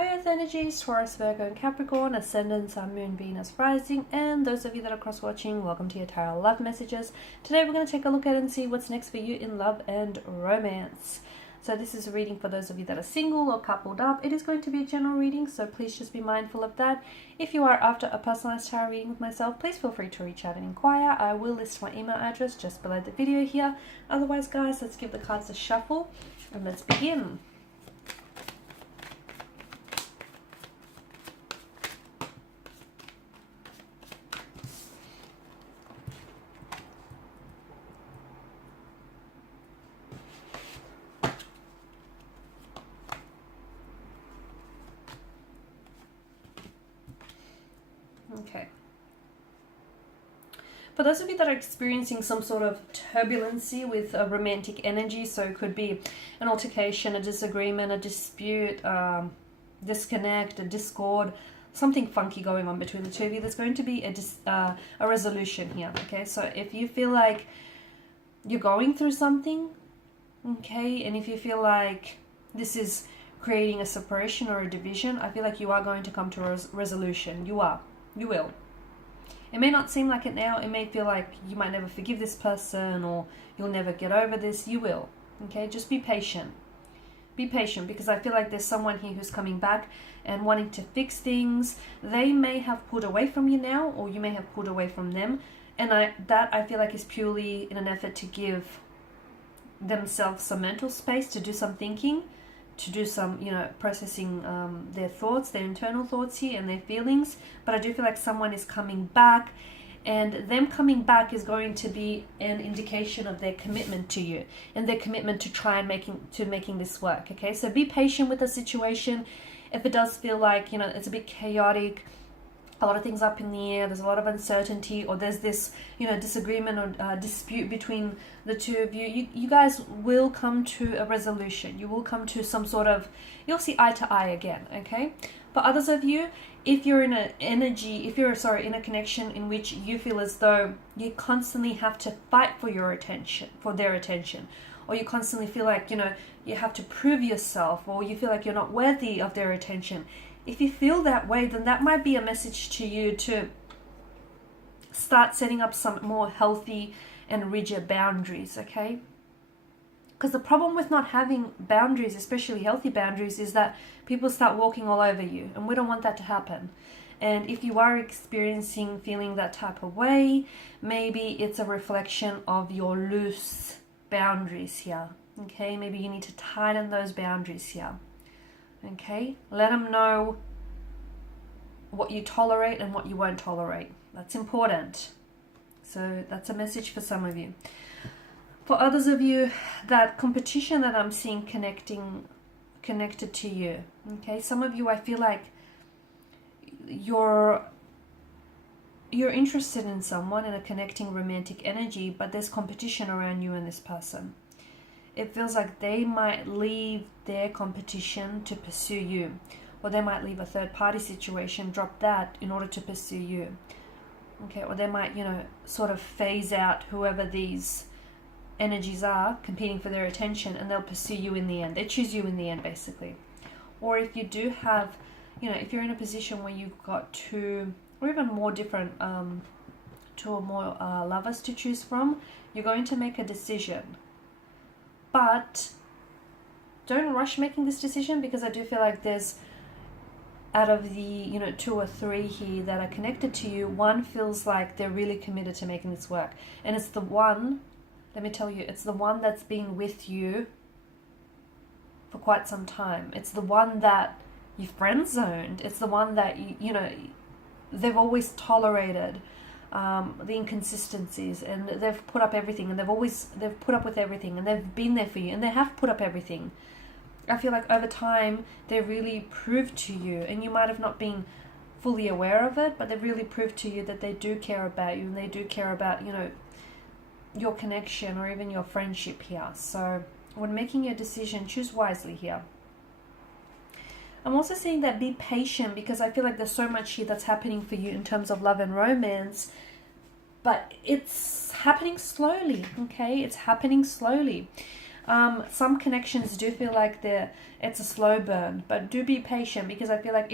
High Earth energies, Taurus, Virgo, and Capricorn, Ascendant, Sun, Moon, Venus, Rising, and those of you that are cross-watching, welcome to your tarot love messages. Today we're going to take a look at and see what's next for you in love and romance. So this is a reading for those of you that are single or coupled up. It is going to be a general reading, so please just be mindful of that. If you are after a personalized tarot reading with myself, please feel free to reach out and inquire. I will list my email address just below the video here. Otherwise, guys, let's give the cards a shuffle and let's begin. Okay. For those of you that are experiencing some sort of turbulency with a romantic energy, so it could be an altercation, a disagreement, a dispute, disconnect, a discord, something funky going on between the two of you, there's going to be a resolution here, okay? So if you feel like you're going through something, okay, and if you feel like this is creating a separation or a division, I feel like you are going to come to a resolution. You will. It may not seem like it now. It may feel like you might never forgive this person or you'll never get over this. You will. Okay, just be patient. Be patient, because I feel like there's someone here who's coming back and wanting to fix things. They may have pulled away from you now, or you may have pulled away from them. And I feel like is purely in an effort to give themselves some mental space to do some thinking, to do some, processing their thoughts, their internal thoughts here and their feelings. But I do feel like someone is coming back, and them coming back is going to be an indication of their commitment to you and their commitment to try and making this work. Okay, so be patient with the situation. If it does feel like, it's a bit chaotic, a lot of things up in the air, there's a lot of uncertainty, or there's this, disagreement or dispute between the two of you, you guys will come to a resolution. You will come to some sort of, you'll see eye to eye again, okay? But others of you, if you're in an energy, in a connection in which you feel as though you constantly have to fight for their attention, or you constantly feel like, you have to prove yourself, or you feel like you're not worthy of their attention, if you feel that way, then that might be a message to you to start setting up some more healthy and rigid boundaries, okay? Because the problem with not having boundaries, especially healthy boundaries, is that people start walking all over you, and we don't want that to happen. And if you are feeling that type of way, maybe it's a reflection of your loose boundaries here, okay? Maybe you need to tighten those boundaries here. Okay, let them know what you tolerate and what you won't tolerate. That's important. So that's a message for some of you. For others of you, that competition that I'm seeing connected to you. Okay, some of you, I feel like you're interested in someone, in a connecting romantic energy, but there's competition around you and this person. It feels like they might leave their competition to pursue you, or they might leave a third-party situation, drop that in order to pursue you. Okay, or they might, sort of phase out whoever these energies are competing for their attention, and they'll pursue you in the end. They choose you in the end, basically. Or if you do have, if you're in a position where you've got two or even more different, two or more lovers to choose from, you're going to make a decision. But don't rush making this decision, because I do feel like there's, out of the, two or three here that are connected to you, one feels like they're really committed to making this work. And it's the one, let me tell you, it's the one that's been with you for quite some time. It's the one that you friend-zoned. It's the one that, they've always tolerated the inconsistencies, and they've put up everything, and they've put up with everything, and they've been there for you, and they have put up everything. I feel like over time they really proved to you, and you might have not been fully aware of it, but they've really proved to you that they do care about you, and they do care about, your connection or even your friendship here. So when making your decision, choose wisely here. I'm also saying that be patient, because I feel like there's so much here that's happening for you in terms of love and romance, but it's happening slowly, okay? It's happening slowly. Some connections do feel like it's a slow burn, but do be patient, because I feel like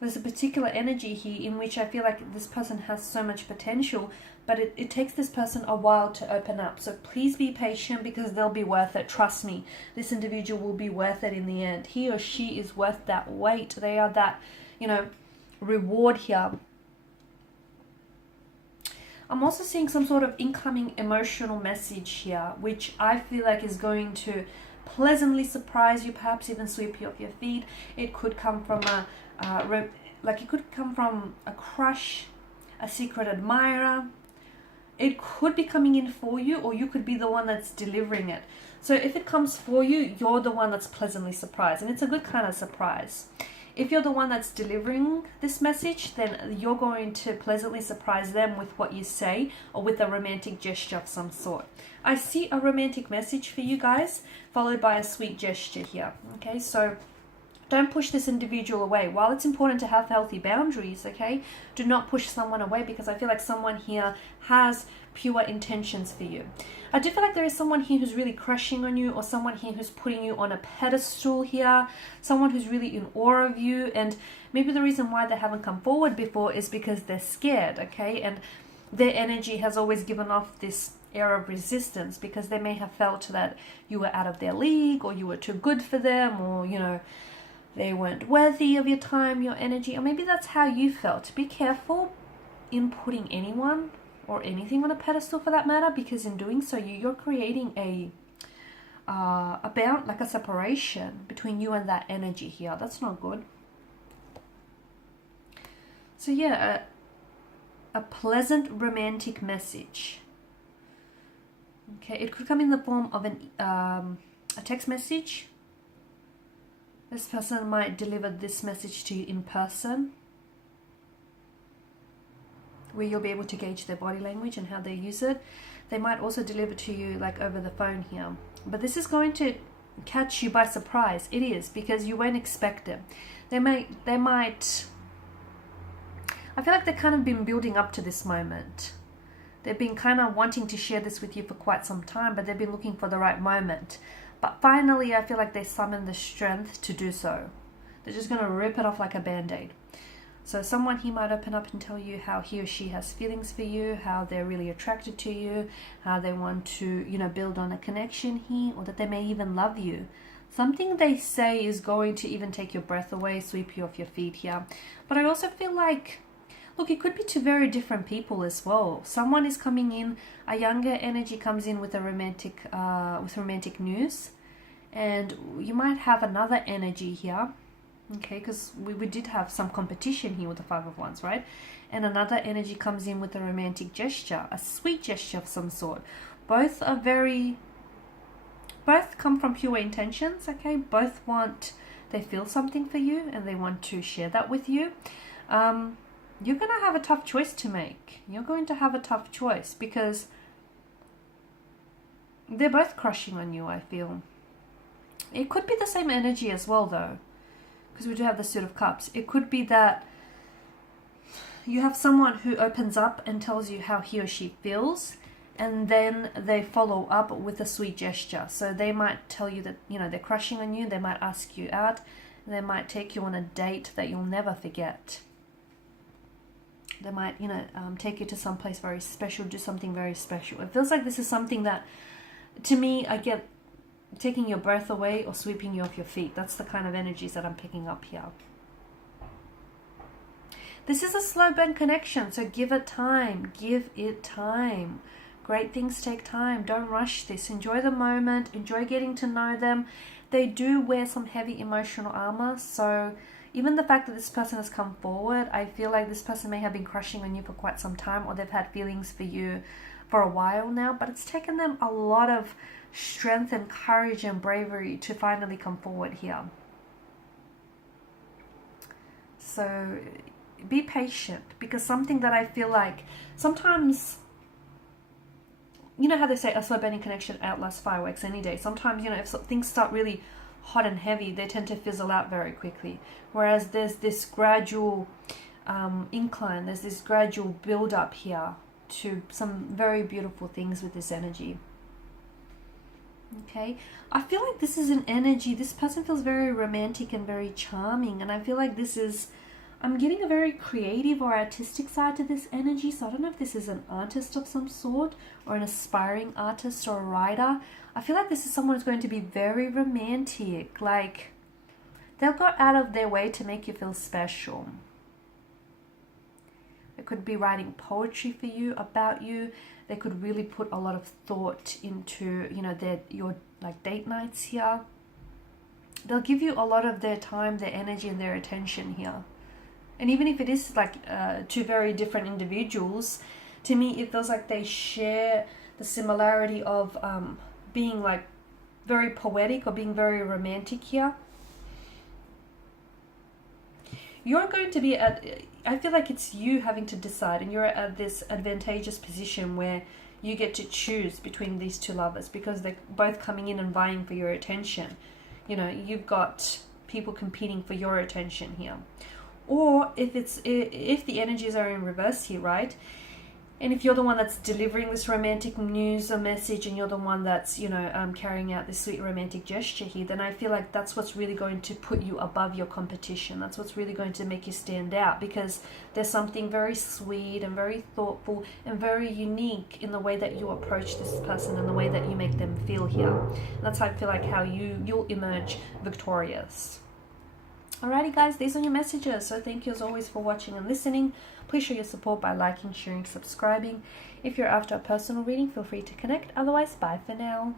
there's a particular energy here in which I feel like this person has so much potential, but it takes this person a while to open up. So please be patient, because they'll be worth it. Trust me, this individual will be worth it in the end. He or she is worth that wait. They are that, reward here. I'm also seeing some sort of incoming emotional message here, which I feel like is going to pleasantly surprise you, perhaps even sweep you off your feet. It could come from it could come from a crush, a secret admirer. It could be coming in for you, or you could be the one that's delivering it. So if it comes for you, you're the one that's pleasantly surprised, and it's a good kind of surprise. If you're the one that's delivering this message, then you're going to pleasantly surprise them with what you say, or with a romantic gesture of some sort. I see a romantic message for you guys, followed by a sweet gesture here. Okay, so don't push this individual away. While it's important to have healthy boundaries, okay, do not push someone away, because I feel like someone here has pure intentions for you. I do feel like there is someone here who's really crushing on you, or someone here who's putting you on a pedestal here, someone who's really in awe of you, and maybe the reason why they haven't come forward before is because they're scared, okay, and their energy has always given off this air of resistance, because they may have felt that you were out of their league, or you were too good for them, or, they weren't worthy of your time, your energy, or maybe that's how you felt. Be careful in putting anyone or anything on a pedestal, for that matter, because in doing so, you're creating a bound, like a separation between you and that energy here. That's not good. So yeah, a pleasant romantic message. Okay, it could come in the form of a text message. This person might deliver this message to you in person, where you'll be able to gauge their body language and how they use it. They might also deliver to you like over the phone here. But this is going to catch you by surprise. It is, because you won't expect it. They might, I feel like they've kind of been building up to this moment. They've been kind of wanting to share this with you for quite some time, but they've been looking for the right moment. But finally, I feel like they summoned the strength to do so. They're just going to rip it off like a band-aid. So someone here might open up and tell you how he or she has feelings for you, how they're really attracted to you, how they want to, build on a connection here, or that they may even love you. Something they say is going to even take your breath away, sweep you off your feet here. But I also feel like, look, it could be two very different people as well. Someone is coming in, a younger energy comes in with a romantic news, and you might have another energy here, okay, because we did have some competition here with the Five of Wands, right? And another energy comes in with a romantic gesture, a sweet gesture of some sort. Both come from pure intentions, okay? Both they feel something for you, and they want to share that with you. You're going to have a tough choice to make. You're going to have a tough choice, because they're both crushing on you, I feel. It could be the same energy as well, though, because we do have the Suit of Cups. It could be that you have someone who opens up and tells you how he or she feels, and then they follow up with a sweet gesture. So they might tell you that, they're crushing on you. They might ask you out. And they might take you on a date that you'll never forget. They might, take you to some place very special, do something very special. It feels like this is something that, to me, I get taking your breath away or sweeping you off your feet. That's the kind of energies that I'm picking up here. This is a slow burn connection, so give it time. Give it time. Great things take time. Don't rush this. Enjoy the moment. Enjoy getting to know them. They do wear some heavy emotional armor, so even the fact that this person has come forward, I feel like this person may have been crushing on you for quite some time, or they've had feelings for you for a while now, but it's taken them a lot of strength and courage and bravery to finally come forward here. So be patient, because something that I feel like sometimes, how they say a slow burning connection outlasts fireworks any day. Sometimes, if things start really hot and heavy, they tend to fizzle out very quickly. Whereas there's this gradual incline, there's this gradual build up here to some very beautiful things with this energy. Okay, I feel like this is an energy, this person feels very romantic and very charming, and I feel like this is, I'm getting a very creative or artistic side to this energy. So I don't know if this is an artist of some sort or an aspiring artist or a writer. I feel like this is someone who's going to be very romantic. Like, they'll go out of their way to make you feel special. They could be writing poetry for you, about you. They could really put a lot of thought into, you know, your like date nights here. They'll give you a lot of their time, their energy, and their attention here. And even if it is like two very different individuals, to me it feels like they share the similarity of being like very poetic or being very romantic here. You're going to be at, I feel like it's you having to decide, and you're at this advantageous position where you get to choose between these two lovers because they're both coming in and vying for your attention. You know, you've got people competing for your attention here. Or if the energies are in reverse here, right? And if you're the one that's delivering this romantic news or message, and you're the one that's, you know, carrying out this sweet romantic gesture here, then I feel like that's what's really going to put you above your competition. That's what's really going to make you stand out, because there's something very sweet and very thoughtful and very unique in the way that you approach this person and the way that you make them feel here. And that's how I feel like how you'll emerge victorious. Alrighty guys, these are your messages. So thank you as always for watching and listening. Please show your support by liking, sharing, subscribing. If you're after a personal reading, feel free to connect. Otherwise, bye for now.